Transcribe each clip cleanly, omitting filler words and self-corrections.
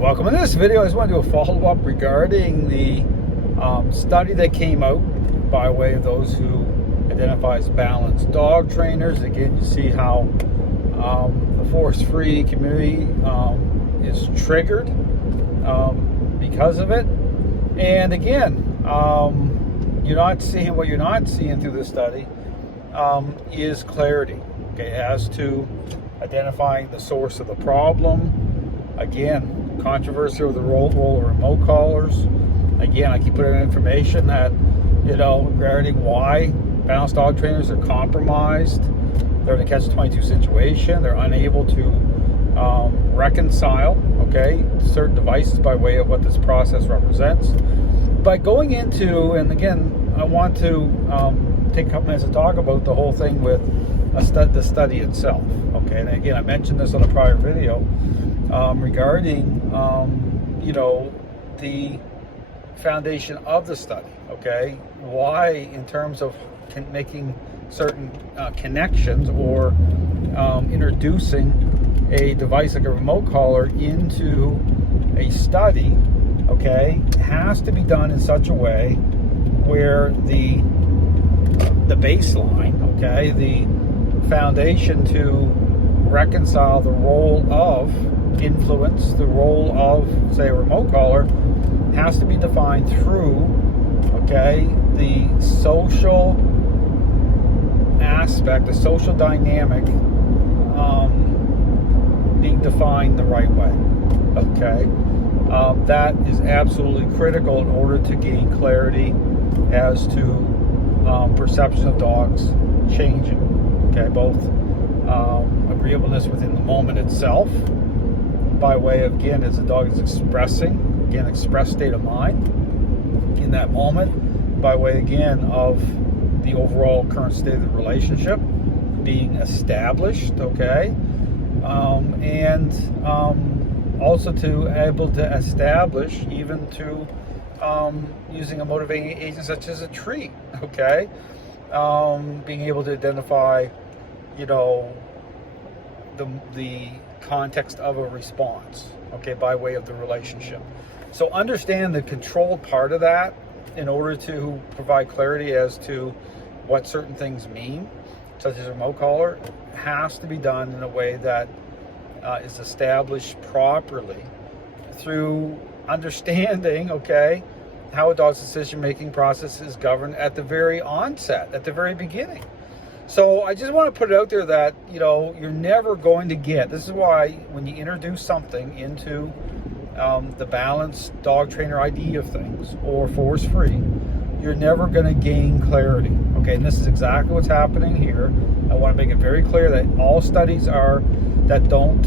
welcome. In this video, I just want to do a follow-up regarding the study that came out by way of those who identify as balanced dog trainers. Again, you see how the force-free community is triggered because of it. And again, you're not seeing what you're not seeing through this study is clarity, okay, as to identifying the source of the problem. Again, controversy over the role or remote collars. Again, I keep putting in information that, regarding why balanced dog trainers are compromised. They're in a catch-22 situation. They're unable to reconcile, certain devices by way of what this process represents. By going into, and again, I want to take a couple minutes to talk about the whole thing with the study itself. And again, I mentioned this on a prior video regarding, the foundation of the study. Why, in terms of making certain connections or introducing a device like a remote collar into a study, has to be done in such a way where the baseline, the foundation to reconcile the role of influence, the role of, say, a remote collar, has to be defined through, the social aspect, the social dynamic being defined the right way. That is absolutely critical in order to gain clarity as to perception of dogs changing. Both agreeableness within the moment itself, by way of, again, as the dog is expressing, again, express state of mind in that moment, by way, again, of the overall current state of the relationship being established, and also to able to establish, even to using a motivating agent such as a treat, being able to identify, the context of a response, by way of the relationship. So understand the controlled part of that in order to provide clarity as to what certain things mean, such as a remote collar, has to be done in a way that is established properly through understanding, how a dog's decision-making process is governed at the very onset, at the very beginning. So I just want to put it out there that, you're never going to get, this is why when you introduce something into the balanced dog trainer idea of things, or force-free, you're never going to gain clarity. And this is exactly what's happening here. I want to make it very clear that all studies that don't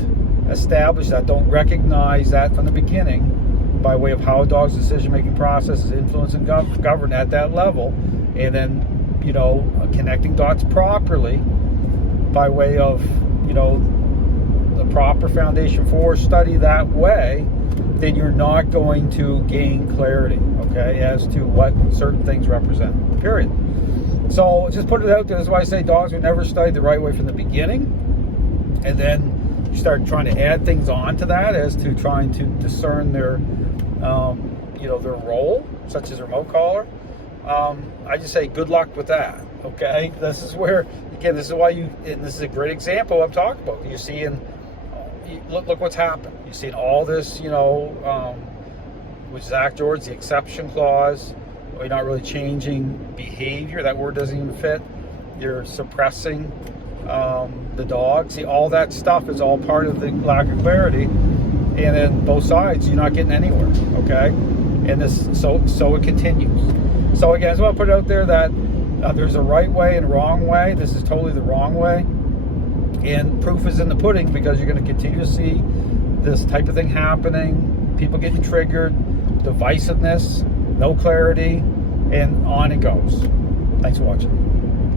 establish that, don't recognize that from the beginning, by way of how a dog's decision-making process is influenced and governed at that level, and then, connecting dots properly by way of, the proper foundation for study that way, then you're not going to gain clarity, as to what certain things represent, period. So just put it out there. That's why I say dogs were never studied the right way from the beginning, and then you start trying to add things onto that as to trying to discern their, their role, such as remote collar. I just say good luck with that. This is where, again, this is why and this is a great example I'm talking about. You're seeing, look what's happened. You're seeing all this, with Zach George, the exception clause. You're not really changing behavior. That word doesn't even fit. You're suppressing the dog. See, all that stuff is all part of the lack of clarity. And then both sides, you're not getting anywhere. And this, so it continues. So again, I just want to put it out there that there's a right way and a wrong way. This is totally the wrong way. And proof is in the pudding, because you're going to continue to see this type of thing happening. People getting triggered, divisiveness, no clarity, and on it goes. Thanks for watching.